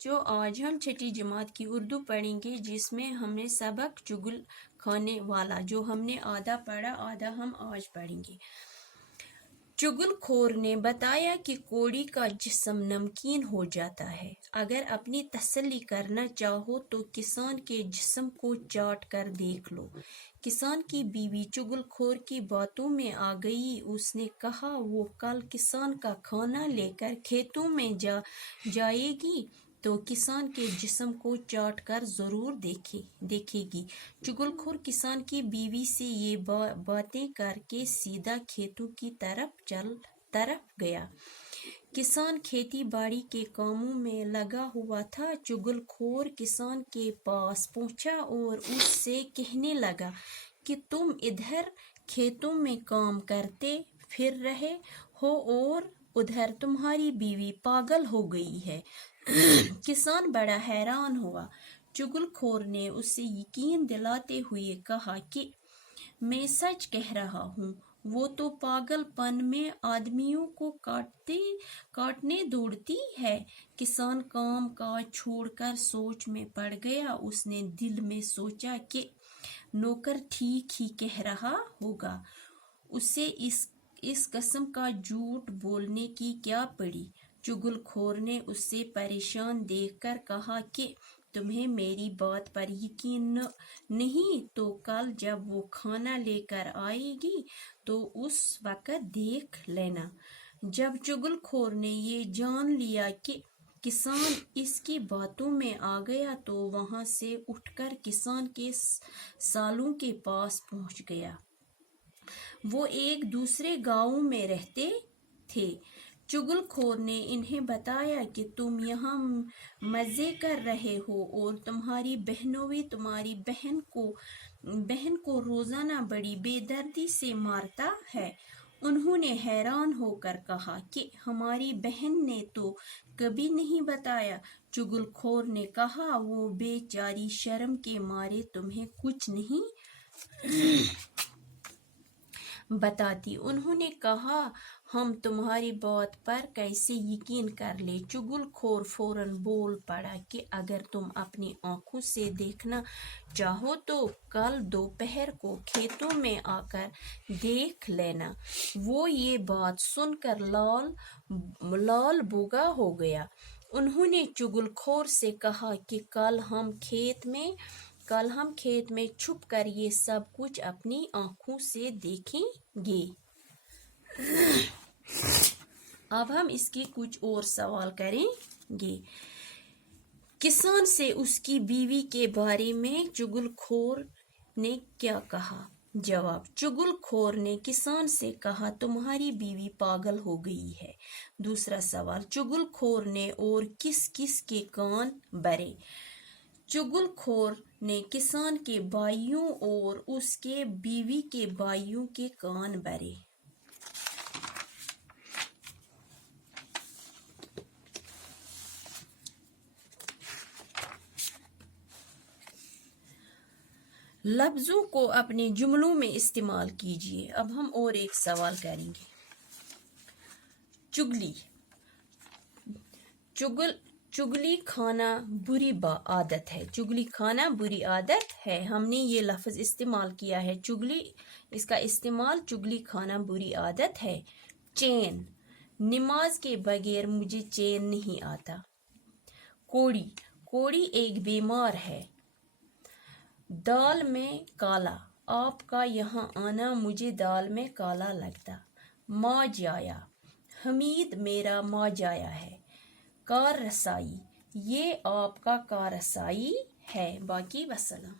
बच्चों, आज हम छठी जमात की उर्दू पढ़ेंगे जिसमें हमने सबक चुगल खाने वाला जो हमने आधा पढ़ा आधा हम आज पढ़ेंगे। चुगलखोर ने बताया कि कौड़ी का जिस्म नमकीन हो जाता है। अगर अपनी तसल्ली करना चाहो तो किसान के जिस्म को चाट कर देख लो। किसान की बीवी चुगलखोर की बातों में आ गई। उसने कहा वो कल किसान का खाना लेकर खेतों में जाएगी तो किसान के जिस्म को चाट कर जरूर देखेगी। चुगलखोर किसान की बीवी से ये बातें करके सीधा खेतों की तरफ गया। किसान खेती बाड़ी के कामों में लगा हुआ था। चुगलखोर किसान के पास पहुंचा और उससे कहने लगा कि तुम इधर खेतों में काम करते फिर रहे हो और उधर तुम्हारी बीवी पागल हो गई है। किसान बड़ा हैरान हुआ। चुगलखोर ने उसे यकीन दिलाते हुए कहा कि मैं सच कह रहा हूँ, वो तो पागलपन में आदमियों को काटने दौड़ती है। किसान काम काज छोड़कर सोच में पड़ गया। उसने दिल में सोचा कि नौकर ठीक ही कह रहा होगा, उसे इस कसम का झूठ बोलने की क्या पड़ी। चुगलखोर ने उससे परेशान देखकर कहा कि तुम्हें मेरी बात पर यकीन नहीं तो कल जब वो खाना लेकर आएगी तो उस वक़्त देख लेना। जब चुगलखोर ने ये जान लिया कि किसान इसकी बातों में आ गया तो वहां से उठकर किसान के सालों के पास पहुंच गया। वो एक दूसरे गांव में रहते थे। चुगलखोर ने इन्हें बताया कि तुम यहाँ मजे कर रहे हो और तुम्हारी बहनों भी तुम्हारी बहन को रोजाना बड़ी बेदर्दी से मारता है। उन्होंने हैरान होकर कहा कि हमारी बहन ने तो कभी नहीं बताया। चुगलखोर ने कहा वो बेचारी शर्म के मारे तुम्हें कुछ नहीं बताती। उन्होंने कहा हम तुम्हारी बात पर कैसे यकीन कर ले। चुगलखोर फौरन बोल पड़ा कि अगर तुम अपनी आंखों से देखना चाहो तो कल दोपहर को खेतों में आकर देख लेना। वो ये बात सुनकर लाल बोगा हो गया। उन्होंने चुगलखोर से कहा कि कल हम खेत में छुप कर ये सब कुछ अपनी आंखों से देखेंगे। अब हम इसके कुछ और सवाल करेंगे। किसान से उसकी बीवी के बारे में चुगलखोर ने क्या कहा? जवाब। चुगलखोर ने किसान से कहा तुम्हारी बीवी पागल हो गई है। दूसरा सवाल, चुगलखोर ने और किस किस के कान भरे? चुगलखोर ने किसान के भाइयों और उसके बीवी के भाइयों के कान भरे। लफ्जों को अपने जुमलों में इस्तेमाल कीजिए। अब हम और एक सवाल करेंगे। चुगली। चुगली खाना बुरी आदत है। चुगली खाना बुरी आदत है। हमने ये लफ्ज इस्तेमाल किया है चुगली। इसका इस्तेमाल चुगली खाना बुरी आदत है। चैन। नमाज के बगैर मुझे चैन नहीं आता। कोड़ी एक बीमार है। दाल में काला। आपका यहाँ आना मुझे दाल में काला लगता। माँ जाया। हमीद मेरा माँ जाया है। कार रसाई। ये आपका कार रसाई है। बाकी वसलाम।